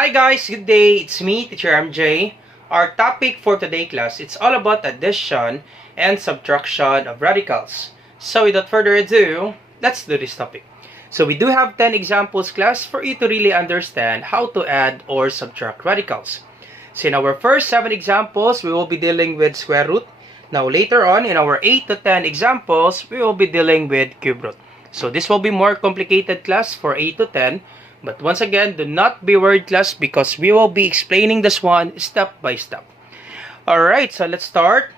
Hi guys, good day. It's me, Teacher MJ. Our topic for today class, it's all about addition and subtraction of radicals. So without further ado, let's do this topic. So we do have 10 examples class for you to really understand how to add or subtract radicals. So in our first 7 examples, we will be dealing with square root. Now later on, in our 8 to 10 examples, we will be dealing with cube root. So this will be more complicated class for 8 to 10. But once again, do not be worried class because we will be explaining this one step by step. Alright, so let's start.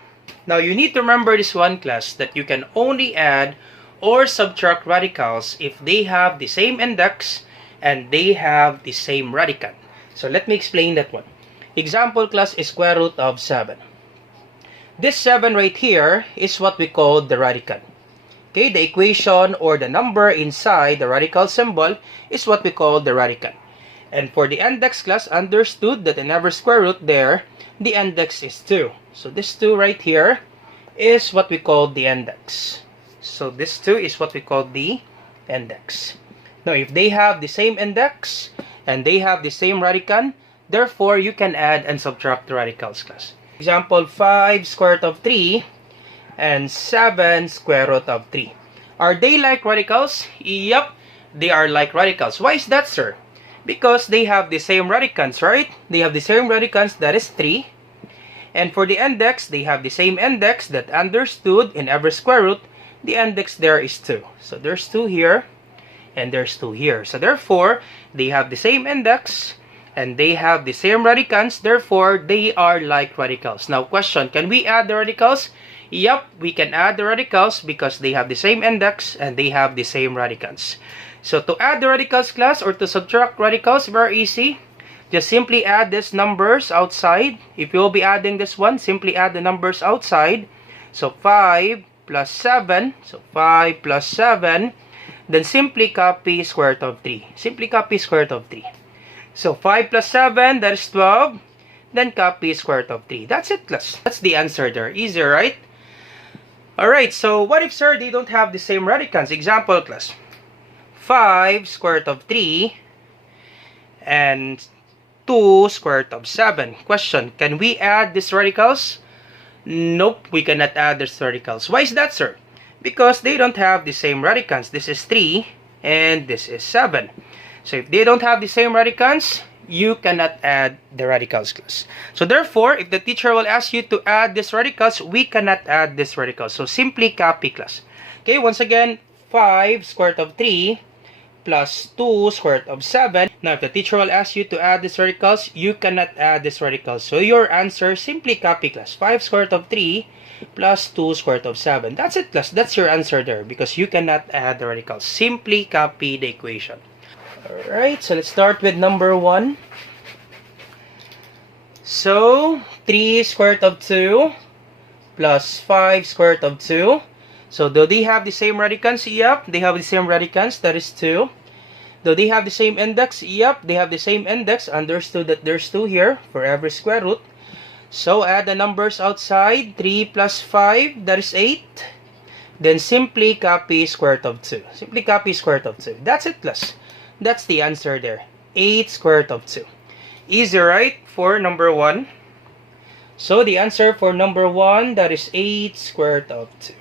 Now you need to remember this one class that you can only add or subtract radicals if they have the same index and they have the same radicand. So let me explain that one. Example class is square root of 7. This 7 right here is what we call the radicand. Okay, the equation or the number inside the radical symbol is what we call the radicand. And for the index class, understood that in every square root there, the index is 2. So this 2 right here is what we call the index. So this 2 is what we call the index. Now if they have the same index and they have the same radicand, therefore you can add and subtract the radicals class. Example 5 square root of 3 and 7 square root of 3. Are they like radicals? Yep, they are like radicals. Why is that, sir? Because they have the same radicands, right? They have the same radicands, that is 3. And for the index, they have the same index that understood in every square root, the index there is 2. So there's 2 here, and there's 2 here. So therefore, they have the same index, and they have the same radicands. Therefore, they are like radicals. Now question, can we add the radicals? Yep, we can add the radicals because they have the same index and they have the same radicands. So to add the radicals class or to subtract radicals, very easy. Just simply add these numbers outside. If you will be adding this one, simply add the numbers outside. So 5 plus 7. So 5 plus 7. Then simply copy square root of 3. Simply copy square root of 3. So 5 plus 7, that is 12. Then copy square root of 3. That's it class. That's the answer there. Easy, right? Alright, so what if, sir, they don't have the same radicands? Example class. 5 square root of 3 and 2 square root of 7. Question, can we add these radicals? Nope, we cannot add these radicals. Why is that, sir? Because they don't have the same radicands. This is 3 and this is 7. So if they don't have the same radicands, you cannot add the radicals class. So therefore, if the teacher will ask you to add these radicals, we cannot add these radicals. So simply copy class. Okay, once again, 5 square root of 3 plus 2 square root of 7. Now if the teacher will ask you to add these radicals, you cannot add these radicals. So your answer, simply copy class. 5 square root of 3 plus 2 square root of 7. That's it class. That's your answer there because you cannot add the radicals. Simply copy the equation. Alright, so let's start with number 1. So, 3 square root of 2 plus 5 square root of 2. So, do they have the same radicands? Yep, they have the same radicands. That is 2. Do they have the same index? Yep, they have the same index. Understood that there's 2 here for every square root. So, add the numbers outside. 3 plus 5, that is 8. Then, simply copy square root of 2. Simply copy square root of 2. That's it, class. That's the answer there. 8 square root of 2. Easy, right? For number 1. So the answer for number 1, that is 8 square root of 2.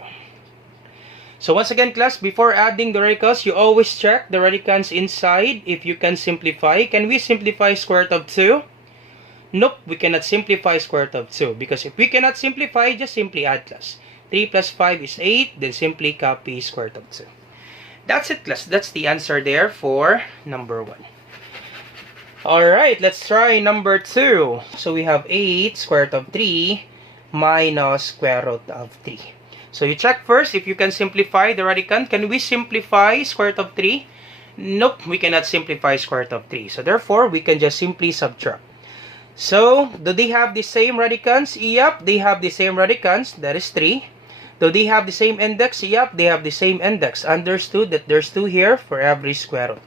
So once again class, before adding the radicals, you always check the radicands inside if you can simplify. Can we simplify square root of 2? Nope, we cannot simplify square root of 2. Because if we cannot simplify, just simply add class. 3 plus 5 is 8. Then simply copy square root of 2. That's it class. That's the answer there for number 1. Alright, let's try number 2. So we have 8 square root of 3 minus square root of 3. So you check first if you can simplify the radicand. Can we simplify square root of 3? Nope, we cannot simplify square root of 3. So therefore, we can just simply subtract. So, do they have the same radicands? Yep, they have the same radicands. That is 3. Do they have the same index? Yep, they have the same index. Understood that there's 2 here for every square root.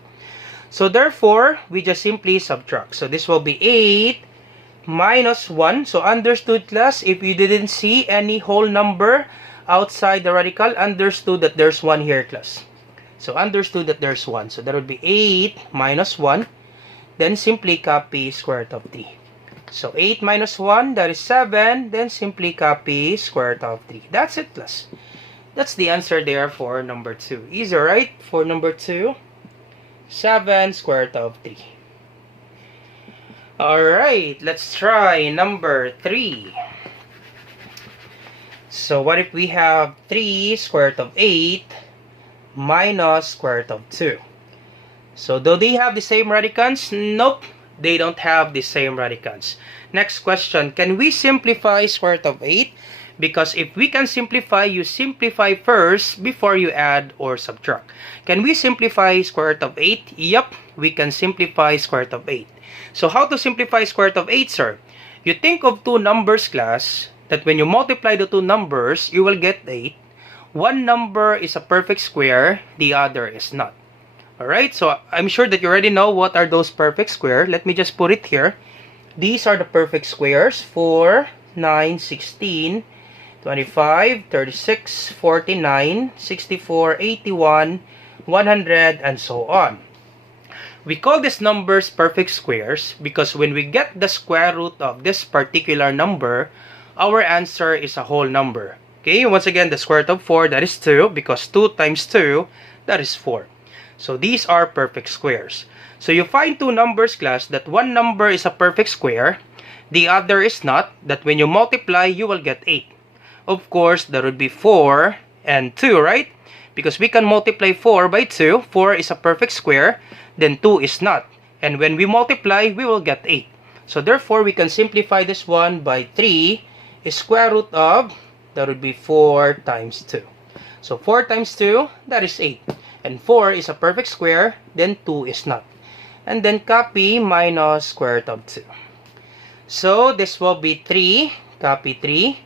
So therefore, we just simply subtract. So this will be 8 minus 1. So understood class, if you didn't see any whole number outside the radical, understood that there's 1 here class. So understood that there's 1. So that would be 8 minus 1. then simply copy square root of 3. So 8 minus 1, that is 7, then simply copy square root of 3. That's it, class. That's the answer there for number 2. Easy, right? For number 2, 7 square root of 3. Alright, let's try number 3. So what if we have 3 square root of 8 minus square root of 2? So do they have the same radicands? Nope, they don't have the same radicands. Next question, can we simplify square root of 8? Because if we can simplify, you simplify first before you add or subtract. Can we simplify square root of 8? Yup, we can simplify square root of 8. So how to simplify square root of 8, sir? You think of two numbers, class, that when you multiply the two numbers, you will get 8. One number is a perfect square, the other is not. Alright, so I'm sure that you already know what are those perfect square. Let me just put it here. These are the perfect squares: 4, 9, 16, 25, 36, 49, 64, 81, 100, and so on. We call these numbers perfect squares because when we get the square root of this particular number, our answer is a whole number. Okay, once again, the square root of 4, that is 2, because 2 times 2, that is 4. So these are perfect squares. So you find two numbers, class, that one number is a perfect square, the other is not, that when you multiply, you will get 8. Of course, that would be 4 and 2, right? Because we can multiply 4 by 2. 4 is a perfect square, then 2 is not. And when we multiply, we will get 8. So therefore, we can simplify this one by 3 is square root of, that would be 4 times 2. So 4 times 2, that is 8. And 4 is a perfect square, then 2 is not. And then copy minus square root of 2. So this will be 3, copy 3.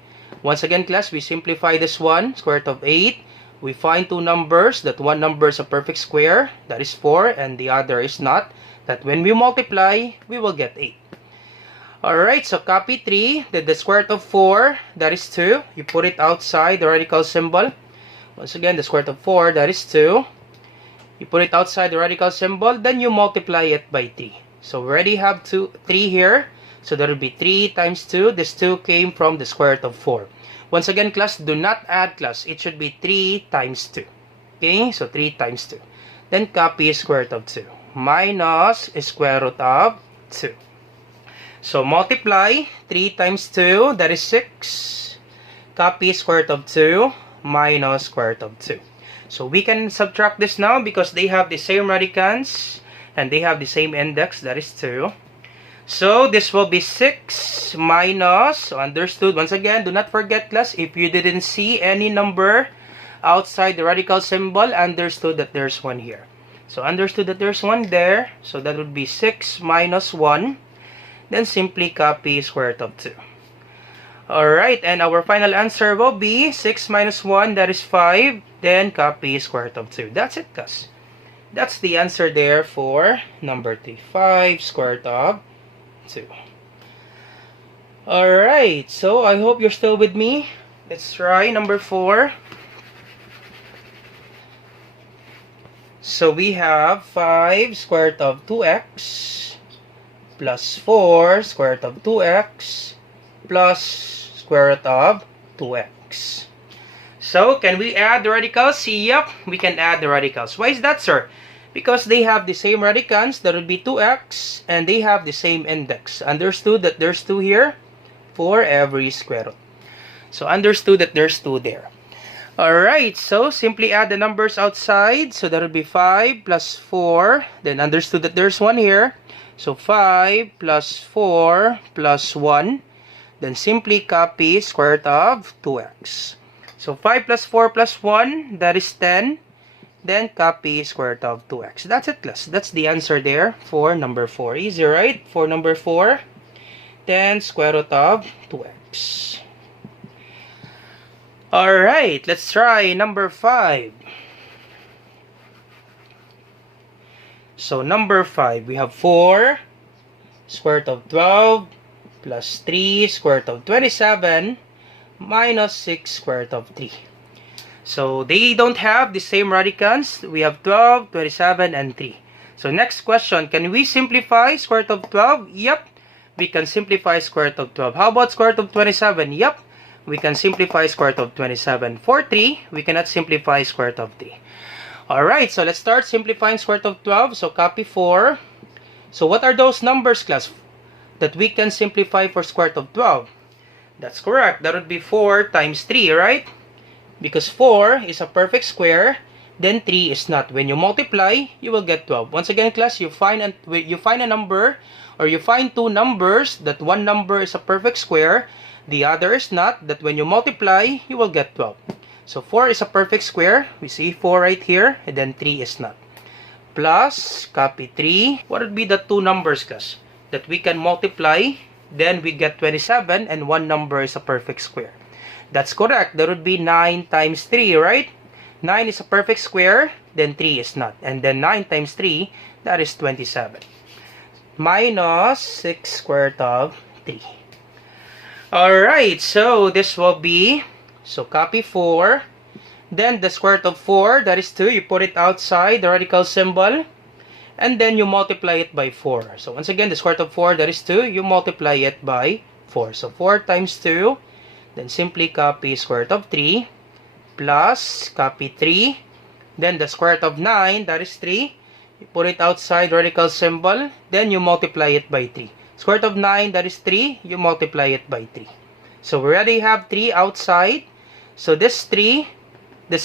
Once again, class, we simplify this one, square root of 8. We find two numbers, that one number is a perfect square, that is 4, and the other is not. That when we multiply, we will get 8. Alright, so copy 3, then the square root of 4, that is 2. You put it outside the radical symbol. Once again, the square root of 4, that is 2. You put it outside the radical symbol, then you multiply it by 3. So we already have 3 here. So that will be 3 times 2. This 2 came from the square root of 4. Once again, class, do not add, class. It should be 3 times 2. Okay, so 3 times 2. Then copy square root of 2. Minus square root of 2. So multiply 3 times 2, that is 6. Copy square root of 2 minus square root of 2. So we can subtract this now because they have the same radicands and they have the same index, that is 2. So this will be 6 minus, so understood. Once again, do not forget, class, if you didn't see any number outside the radical symbol, understood that there's one here. So understood that there's one there. So that would be 6 minus 1. Then simply copy square root of 2. Alright, and our final answer will be 6 minus 1, that is 5. Then copy square root of 2. That's it, class. That's the answer there for number 3. 5 square root of 2. Alright, so I hope you're still with me. Let's try number 4. So we have 5 square root of 2x plus 4 square root of 2x plus square root of 2x. So, can we add the radicals? Yep, we can add the radicals. Why is that, sir? Because they have the same radicands, that would be 2x, and they have the same index. Understood that there's 2 here for every square root. So, understood that there's 2 there. Alright, so simply add the numbers outside. So, that would be 5 plus 4. Then, understood that there's 1 here. So, 5 plus 4 plus 1. Then, simply copy square root of 2x. So, 5 plus 4 plus 1, that is 10. Then, copy square root of 2x. That's it, class. That's the answer there for number 4. Easy, right? For number 4, 10 square root of 2x. Alright, let's try number 5. So, number 5, we have 4 square root of 12 plus 3 square root of 27 minus 6 square root of 3. So, they don't have the same radicands. We have 12, 27, and 3. So next question, can we simplify square root of 12? Yep, we can simplify square root of 12. How about square root of 27? Yep, we can simplify square root of 27. For 3, we cannot simplify square root of 3. Alright, so let's start simplifying square root of 12. So copy 4. So what are those numbers, class, that we can simplify for square root of 12? That's correct. That would be 4 times 3, right? Because 4 is a perfect square, then 3 is not. When you multiply, you will get 12. Once again, class, you find a number, or you find two numbers that one number is a perfect square, the other is not, that when you multiply, you will get 12. So 4 is a perfect square. We see 4 right here, and then 3 is not. Plus, copy 3. What would be the two numbers, class, that we can multiply? Then we get 27, and one number is a perfect square. That's correct. That would be 9 times 3, right? 9 is a perfect square, then 3 is not. And then 9 times 3, that is 27. Minus 6 square root of 3. Alright, so this will be, so copy 4. Then the square root of 4, that is 2. You put it outside the radical symbol. And then you multiply it by 4. So once again, the square root of 4, that is 2. You multiply it by 4. So 4 times 2. Then simply copy square root of 3. Plus, copy 3. Then the square root of 9, that is 3. You put it outside radical symbol. Then you multiply it by 3. Square root of 9, that is 3. You multiply it by 3. So we already have 3 outside. So this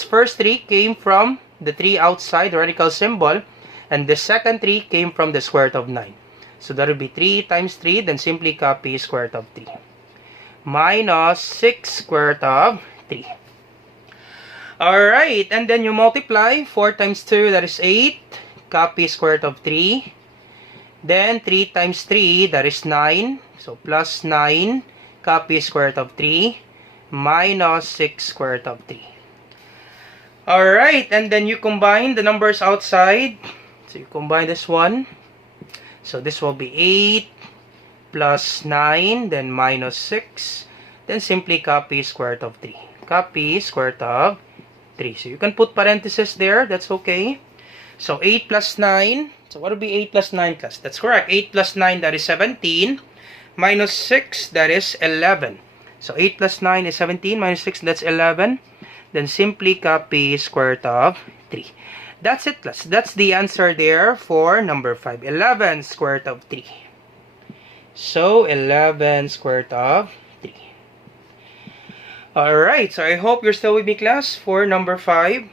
first 3 came from the 3 outside the radical symbol. And the second 3 came from the square root of 9. So that would be 3 times 3. Then simply copy square root of 3. Minus 6 square root of 3. Alright, and then you multiply 4 times 2, that is 8. Copy square root of 3. Then 3 times 3, that is 9. So plus 9. Copy square root of 3. Minus 6 square root of 3. Alright, and then you combine the numbers outside. So you combine this one. So this will be 8 plus 9, then minus 6. Then simply copy square root of 3. Copy square root of 3. So you can put parentheses there. That's okay. So 8 plus 9. So what would be 8 plus 9, class? That's correct. 8 plus 9, that is 17. Minus 6, that is 11. So 8 plus 9 is 17. Minus 6, that's 11. Then simply copy square root of 3. That's it, class. That's the answer there for number 5. 11 square root of 3. So 11 square root of 3. Alright, so I hope you're still with me, class, for number 5.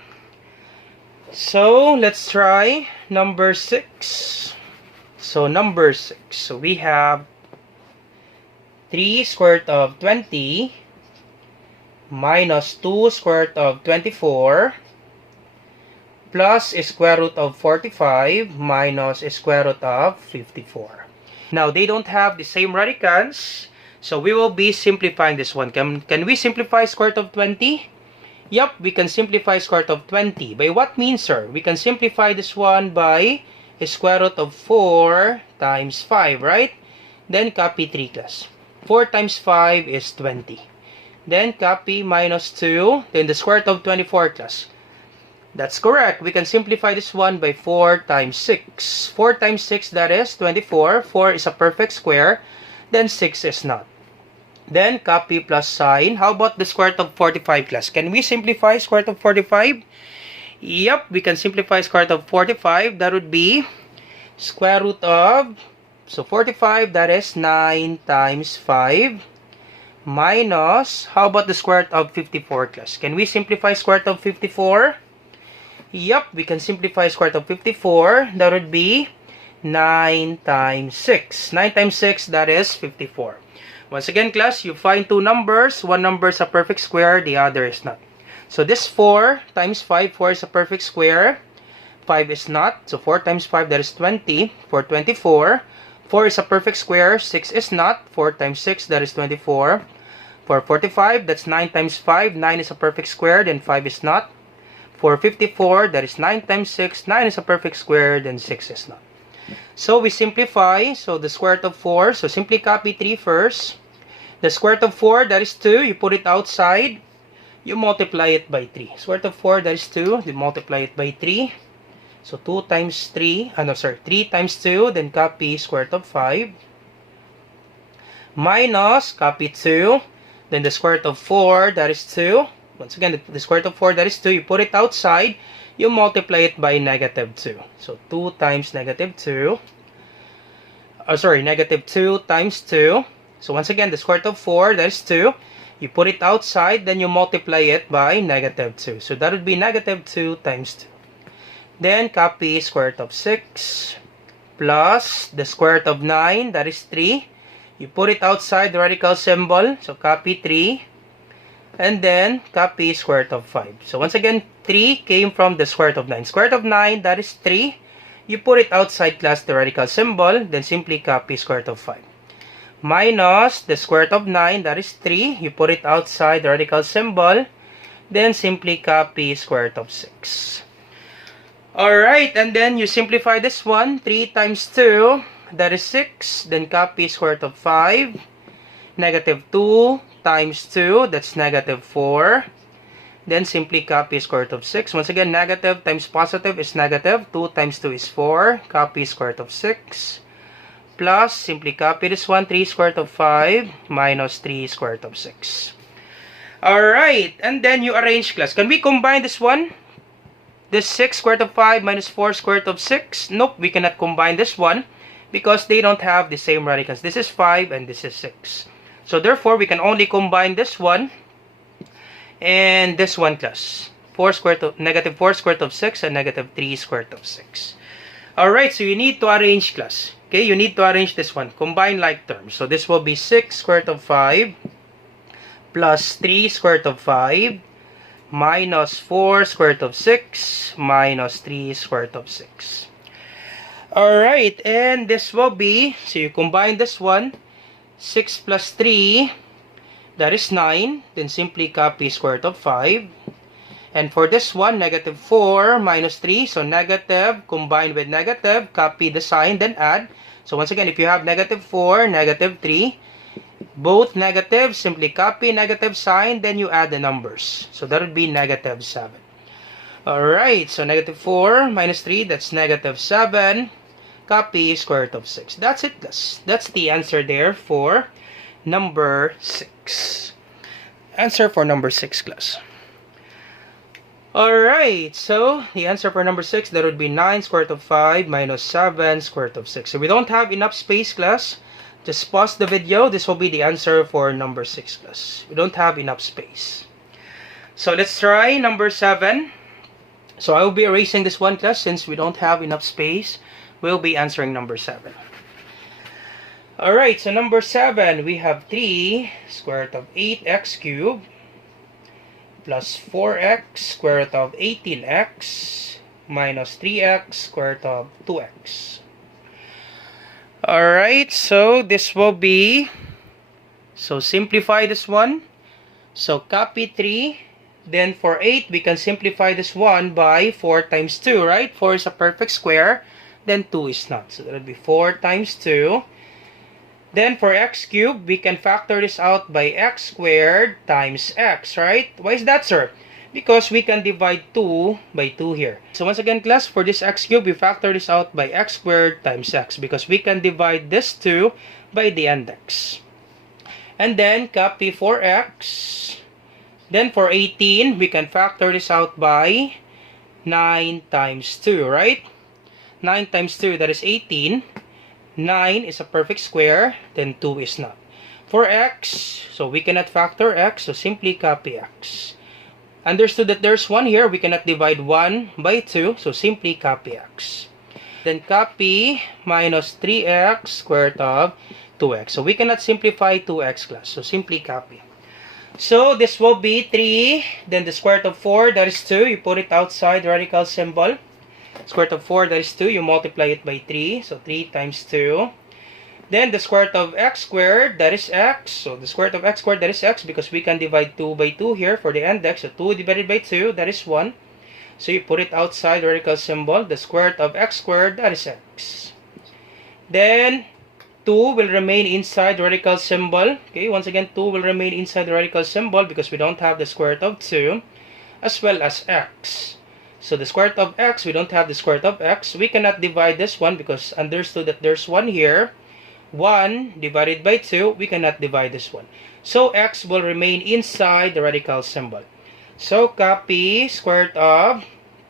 So let's try number 6. So number 6. So we have 3 square root of 20 minus 2 square root of 24 plus square root of 45 minus square root of 54. Now, they don't have the same radicals, so we will be simplifying this one. Can we simplify square root of 20? Yup, we can simplify square root of 20. By what means, sir? We can simplify this one by square root of 4 times 5, right? Then copy 3, class. 4 times 5 is 20. Then copy minus 2. Then the square root of 24, class. That's correct. We can simplify this one by 4 times 6. 4 times 6, that is 24. 4 is a perfect square. Then 6 is not. Then copy plus sign. How about the square root of 45, class? Can we simplify square root of 45? Yep, we can simplify square root of 45. That would be square root of, so 45, that is 9 times 5. Minus, how about the square root of 54, class? Can we simplify square root of 54? Yup, we can simplify square root of 54. That would be 9 times 6. 9 times 6, that is 54. Once again, class, you find two numbers. One number is a perfect square, the other is not. So this 4 times 5, 4 is a perfect square. 5 is not. So 4 times 5, that is 20. For 24, 4 is a perfect square, 6 is not. 4 times 6, that is 24. For 45, that's 9 times 5. 9 is a perfect square, then 5 is not. For 54, that is 9 times 6. 9 is a perfect square, then 6 is not. So we simplify. So the square root of 4. So simply copy 3 first. The square root of 4, that is 2. You put it outside. You multiply it by 3. Square root of 4, that is 2. You multiply it by 3. So 2 times 3, 3 times 2, then copy square root of 5. Minus, copy 2. Then the square root of 4, that is 2. Once again, the square root of 4, that is 2. You put it outside, you multiply it by negative 2. So 2 times negative 2. Negative 2 times 2. So once again, the square root of 4, that is 2. You put it outside, then you multiply it by negative 2. So that would be negative 2 times 2. Then copy square root of 6 plus the square root of 9, that is 3. You put it outside the radical symbol, so copy 3. And then copy square root of 5. So once again, 3 came from the square root of 9. Square root of 9, that is 3. You put it outside class the radical symbol, then simply copy square root of 5. Minus the square root of 9, that is 3. You put it outside the radical symbol, then simply copy square root of 6. Alright, and then you simplify this one. 3 times 2, that is 6. Then copy square root of 5. Negative 2 times 2, that's negative 4. Then simply copy square root of 6. Once again, negative times positive is negative. 2 times 2 is 4. Copy square root of 6. Plus, simply copy this one. 3 square root of 5 minus 3 square root of 6. Alright, and then you arrange class. Can we combine this one? This 6 square root of 5 minus 4 square root of 6? Nope, we cannot combine this one because they don't have the same radicals. This is 5 and this is 6. So therefore, we can only combine this one and this one class. Negative 4 square root of 6 and negative 3 square root of 6. Alright, so you need to arrange class. Okay, you need to arrange this one. Combine like terms. So this will be 6 square root of 5 plus 3 square root of 5 minus 4 square root of 6 minus 3 square root of 6. Alright, and this will be, so you combine this one, 6 plus 3, that is 9. Then simply copy square root of 5. And for this one, negative 4 minus 3, so negative combined with negative, copy the sign, then add. So once again, if you have negative 4, negative 3, both negative, simply copy negative sign, then you add the numbers. So that would be negative 7. Alright, so negative 4 minus 3, that's negative 7. Copy square root of 6. That's it, class. That's the answer there for number 6. Answer for number 6, class. Alright, so the answer for number 6, that would be 9 square root of 5 minus 7 square root of 6. So we don't have enough space, class. Just pause the video. This will be the answer for number 6, class. We don't have enough space. So let's try number 7. So I will be erasing this one, class, since we don't have enough space. We'll be answering number 7. Alright, so number 7, we have 3 square root of 8x cubed plus 4x square root of 18x minus 3x square root of 2x. Alright, so this will be, so simplify this one. So copy 3. Then for 8, we can simplify this one by 4 times 2, right? 4 is a perfect square. Then 2 is not. So that would be 4 times 2. Then for x cubed, we can factor this out by x squared times x, right? Why is that, sir? Because we can divide 2 by 2 here. So once again, class, for this x cubed, we factor this out by x squared times x because we can divide this 2 by the index. And then copy 4x. Then for 18, we can factor this out by 9 times 2, right? 9 times 2, that is 18. 9 is a perfect square, then 2 is not. For x, so we cannot factor x, so simply copy x. Understood that there's 1 here, we cannot divide 1 by 2, so simply copy x. Then copy minus 3x square root of 2x. So we cannot simplify 2x, class, so simply copy. So this will be 3, then the square root of 4, that is 2, you put it outside the radical symbol. Square root of 4, that is 2, you multiply it by 3, so 3 times 2. Then the square root of x squared, that is x, so the square root of x squared, that is x, because we can divide 2 by 2 here for the index, so 2 divided by 2, that is 1. So you put it outside the radical symbol, the square root of x squared, that is x. Then 2 will remain inside the radical symbol. Okay, once again, 2 will remain inside the radical symbol because we don't have the square root of 2, as well as x. So the square root of x, we don't have the square root of x. We cannot divide this one because understood that there's 1 here. 1 divided by 2, we cannot divide this one. So x will remain inside the radical symbol. So copy square root of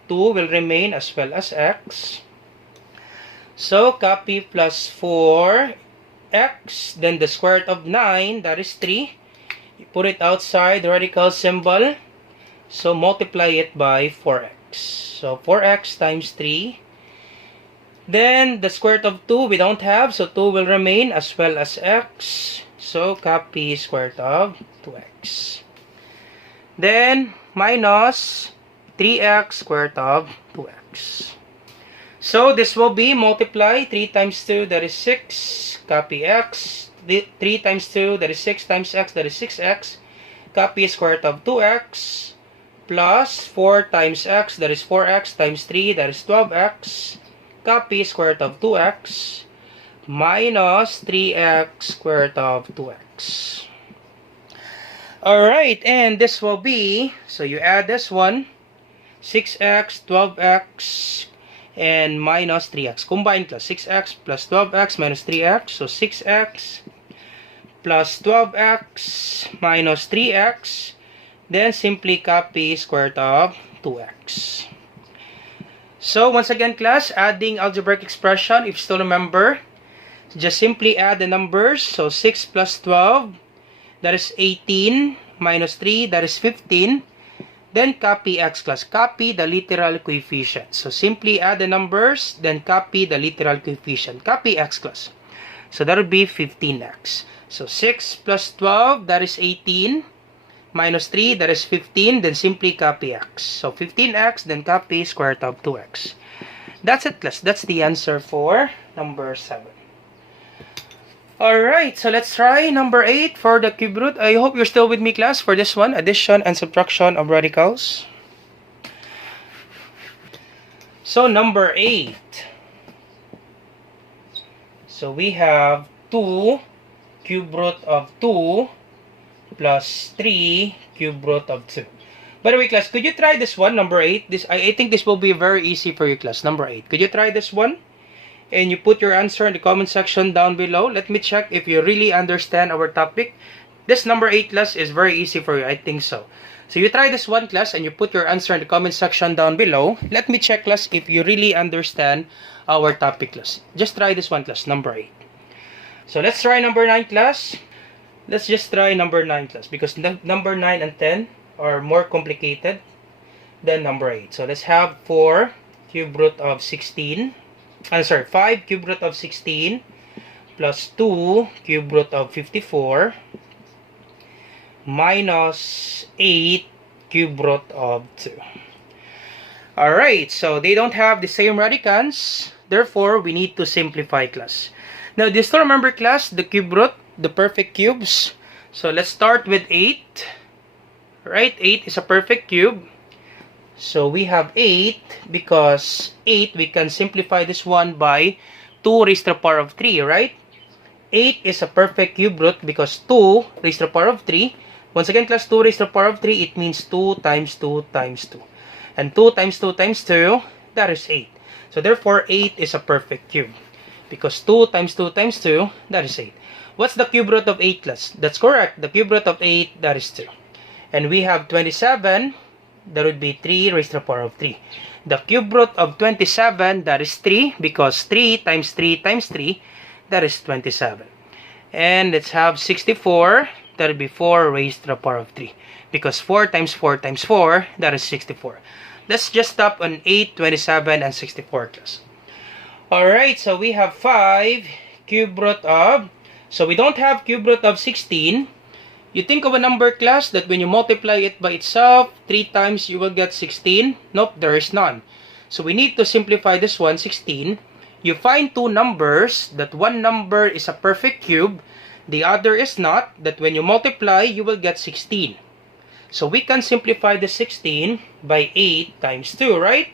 2 will remain as well as x. So copy plus 4x, then the square root of 9, that is 3. You put it outside the radical symbol. So multiply it by 4x. So 4x times 3. Then the square root of 2 we don't have, so 2 will remain as well as x. So copy square root of 2x. Then minus 3x square root of 2x. So this will be multiply 3 times 2, that is 6. Copy x. 3 times 2, that is 6 times x, that is 6x. Copy square root of 2x. Plus 4 times x, that is 4x times 3, that is 12x. Copy square root of 2x. Minus 3x square root of 2x. Alright, and this will be, so you add this one, 6x, 12x, and minus 3x. Combine plus 6x plus 12x minus 3x. So 6x plus 12x minus 3x. Then simply copy square root of 2x. So once again class, adding algebraic expression, if you still remember, just simply add the numbers. So 6 plus 12, that is 18, minus 3, that is 15. Then copy x class. Copy the literal coefficient. So simply add the numbers, then copy the literal coefficient. Copy x class. So that would be 15x. So 6 plus 12, that is 18. Minus 3, that is 15. Then simply copy x. So 15x, then copy square root of 2x. That's it class. That's the answer for number 7. Alright, so let's try number 8 for the cube root. I hope you're still with me class for this one, addition and subtraction of radicals. So number 8. So we have 2 cube root of 2 plus 3 cube root of 2. By the way class, could you try this one, number 8? I think this will be very easy for you class, number 8. Could you try this one? And you put your answer in the comment section down below. Let me check if you really understand our topic. This number 8 class is very easy for you. I think so. So you try this one class and you put your answer in the comment section down below. Let me check class if you really understand our topic class. Just try this one class, number 8. So let's try number 9 class. Let's just try number 9 class because number 9 and 10 are more complicated than number 8. So let's have 4 cube root of 16. 5 cube root of 16 plus 2 cube root of 54 minus 8 cube root of 2. Alright, so they don't have the same radicands. Therefore, we need to simplify class. Now, do you still remember class, the cube root, the perfect cubes? So let's start with 8. Right, 8 is a perfect cube. So we have 8 because 8 we can simplify this one by 2 raised to the power of 3, right? 8 is a perfect cube root because 2 raised to the power of 3. Once again class, 2 raised to the power of 3, it means 2 times 2 times 2. And 2 times 2 times 2, that is 8. So therefore 8 is a perfect cube because 2 times 2 times 2, that is 8. What's the cube root of 8 class? That's correct. The cube root of 8, that is 2. And we have 27. That would be 3 raised to the power of 3. The cube root of 27, that is 3, because 3 times 3 times 3, that is 27. And let's have 64, that would be 4 raised to the power of 3. Because 4 times 4 times 4, that is 64. Let's just stop on 8, 27, and 64 class. Alright, so we have 5 cube root of, so we don't have cube root of 16. You think of a number class that when you multiply it by itself 3 times you will get 16. Nope, there is none. So we need to simplify this one, 16. You find two numbers that one number is a perfect cube, the other is not, that when you multiply you will get 16. So we can simplify the 16 by 8 times 2, right?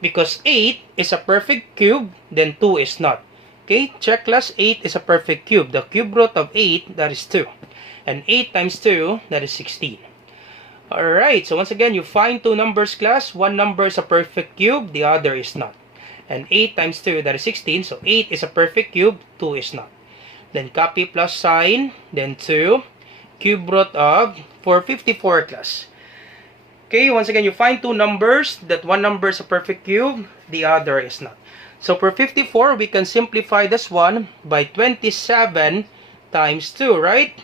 Because 8 is a perfect cube, then 2 is not. Okay, check class, 8 is a perfect cube. The cube root of 8, that is 2. And 8 times 2, that is 16. Alright, so once again, you find two numbers, class. One number is a perfect cube, the other is not. And 8 times 2, that is 16. So 8 is a perfect cube, 2 is not. Then copy plus sign, then 2. Cube root of 454, class. Okay, once again, you find two numbers, that one number is a perfect cube, the other is not. So for 54, we can simplify this one by 27 times 2, right?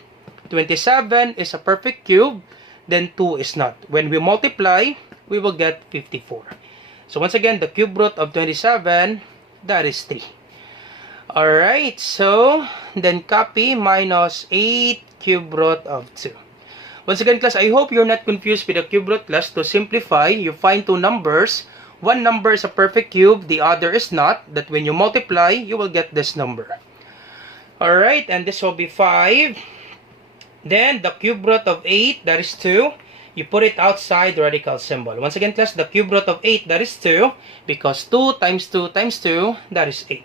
27 is a perfect cube, then 2 is not. When we multiply, we will get 54. So once again, the cube root of 27, that is 3. Alright, so then copy minus 8 cube root of 2. Once again, class, I hope you're not confused with the cube root, class. To simplify, you find two numbers. One number is a perfect cube, the other is not. That when you multiply, you will get this number. Alright, and this will be 5. Then the cube root of 8, that is 2. You put it outside the radical symbol. Once again, class, the cube root of 8, that is 2. Because 2 times 2 times 2, that is 8.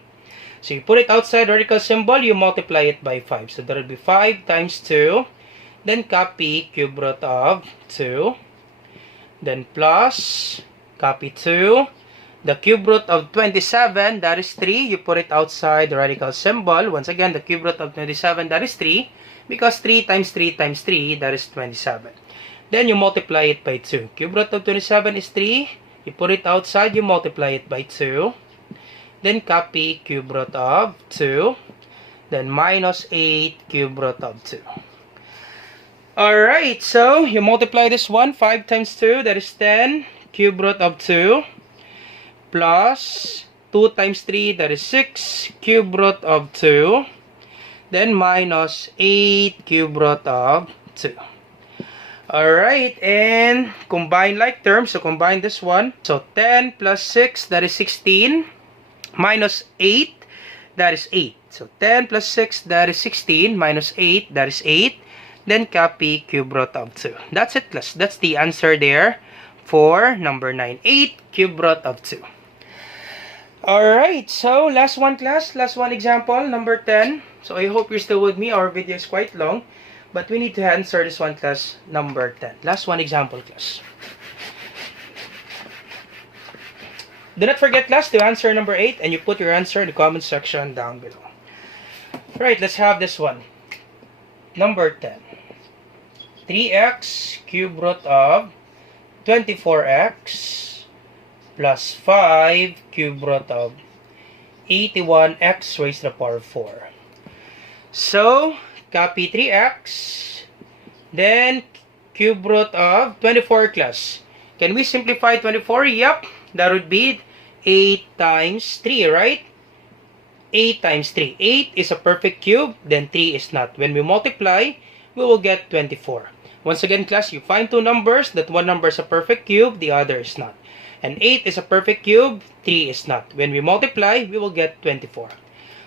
So you put it outside the radical symbol, you multiply it by 5. So that will be 5 times 2. Then copy cube root of 2. Then plus, copy 2. The cube root of 27, that is 3. You put it outside the radical symbol. Once again, the cube root of 27, that is 3. Because 3 times 3 times 3, that is 27. Then you multiply it by 2. Cube root of 27 is 3. You put it outside, you multiply it by 2. Then copy cube root of 2. Then minus 8 cube root of 2. Alright, so you multiply this one. 5 times 2, that is 10. Cube root of 2. Plus 2 times 3, that is 6. Cube root of 2. Then minus 8 cube root of 2. Alright, and combine like terms. So combine this one. So 10 plus 6, that is 16. Minus 8, that is 8. So 10 plus 6, that is 16. Minus 8, that is 8. Then copy cube root of 2. That's it, class. That's the answer there for number 9. 8 cube root of 2. Alright, so last one, class. Last one example, number 10. So I hope you're still with me. Our video is quite long. But we need to answer this one, class, number 10. Last one example, class. Do not forget, class, to answer number 8. And you put your answer in the comment section down below. Alright, let's have this one. Number 10. 3x cube root of 24x plus 5 cube root of 81x raised to the power 4. So, copy 3x, then cube root of 24, class. Can we simplify 24? Yep, that would be 8 times 3, right? 8 times 3. 8 is a perfect cube, then 3 is not. When we multiply, we will get 24. Once again, class, you find two numbers, that one number is a perfect cube, the other is not. And 8 is a perfect cube, 3 is not. When we multiply, we will get 24.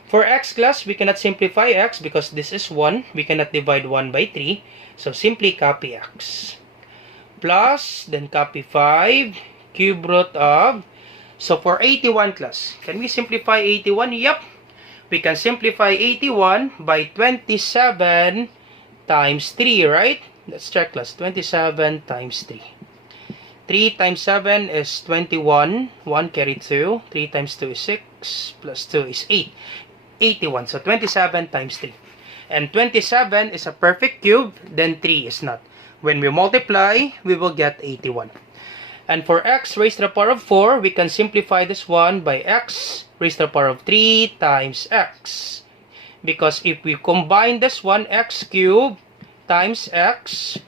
For x, class, we cannot simplify x because this is 1. We cannot divide 1 by 3. So simply copy x. Plus, then copy 5, cube root of. So for 81, class, can we simplify 81? Yep. We can simplify 81 by 27 times 3, right? Let's check, class. 27 times 3. 3 times 7 is 21. 1 carry 2. 3 times 2 is 6. Plus 2 is 8. 81. So 27 times 3. And 27 is a perfect cube, then 3 is not. When we multiply, we will get 81. And for x raised to the power of 4, we can simplify this one by x raised to the power of 3 times x. Because if we combine this one, x cubed times x,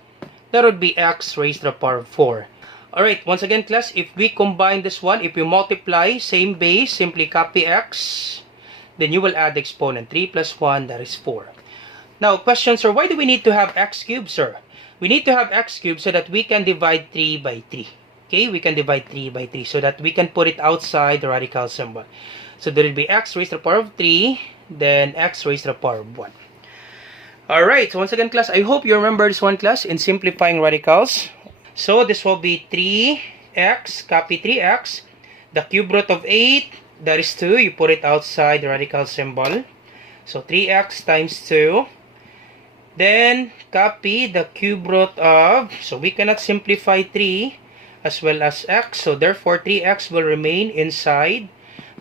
that would be x raised to the power of 4. Alright, once again, class, if we combine this one, if we multiply, same base, simply copy x, then you will add the exponent. 3 plus 1, that is 4. Now, question, sir, why do we need to have x cubed, sir? We need to have x cubed so that we can divide 3 by 3. Okay, we can divide 3 by 3 so that we can put it outside the radical symbol. So there will be x raised to the power of 3, then x raised to the power of 1. Alright, so once again, class, I hope you remember this one, class, in simplifying radicals. So this will be 3x, copy 3x, the cube root of 8, that is 2, you put it outside the radical symbol. So 3x times 2, Then, copy the cube root of, so we cannot simplify 3 as well as x. So, therefore, 3x will remain inside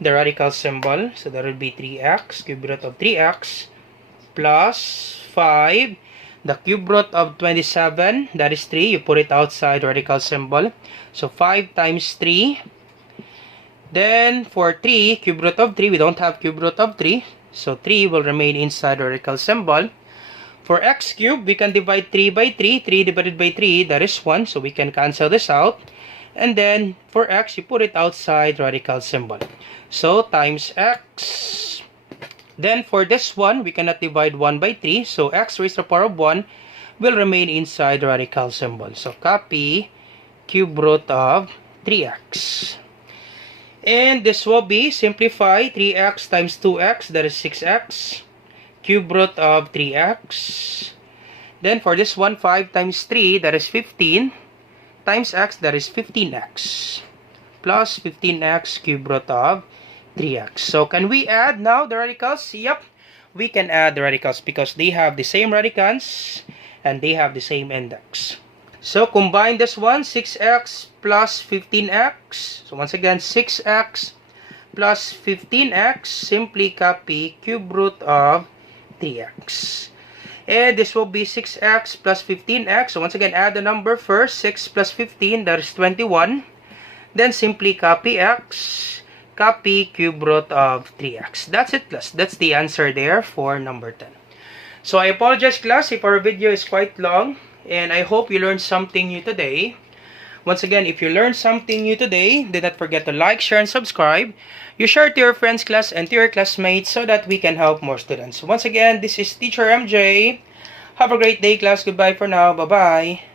the radical symbol. So, that will be 3x, cube root of 3x, plus 5. The cube root of 27, that is 3. You put it outside the radical symbol. So, 5 times 3. Then, for 3, cube root of 3, we don't have cube root of 3. So, 3 will remain inside the radical symbol. For x cubed, we can divide 3 by 3. 3 divided by 3, that is 1. So, we can cancel this out. And then, for x, you put it outside the radical symbol. So, times x. Then, for this one, we cannot divide 1 by 3. So, x raised to the power of 1 will remain inside the radical symbol. So, copy cube root of 3x. And this will be simplify 3x times 2x, that is 6x. Cube root of 3x. Then for this one, 5 times 3, that is 15. Times x, that is 15x. Plus 15x cube root of 3x. So can we add now the radicals? Yep, we can add the radicals because they have the same radicants and they have the same index. So combine this one, 6x plus 15x. So once again, 6x plus 15x. Simply copy cube root of 3x. And this will be 6x plus 15x. So once again, add the number first. 6 plus 15, that is 21. Then simply copy x. Copy cube root of 3x. That's it, class. That's the answer there for number 10. So I apologize, class, if our video is quite long. And I hope you learned something new today. Once again, if you learned something new today, do not forget to like, share, and subscribe. You share it to your friends, class, and to your classmates so that we can help more students. Once again, this is Teacher MJ. Have a great day, class. Goodbye for now. Bye-bye.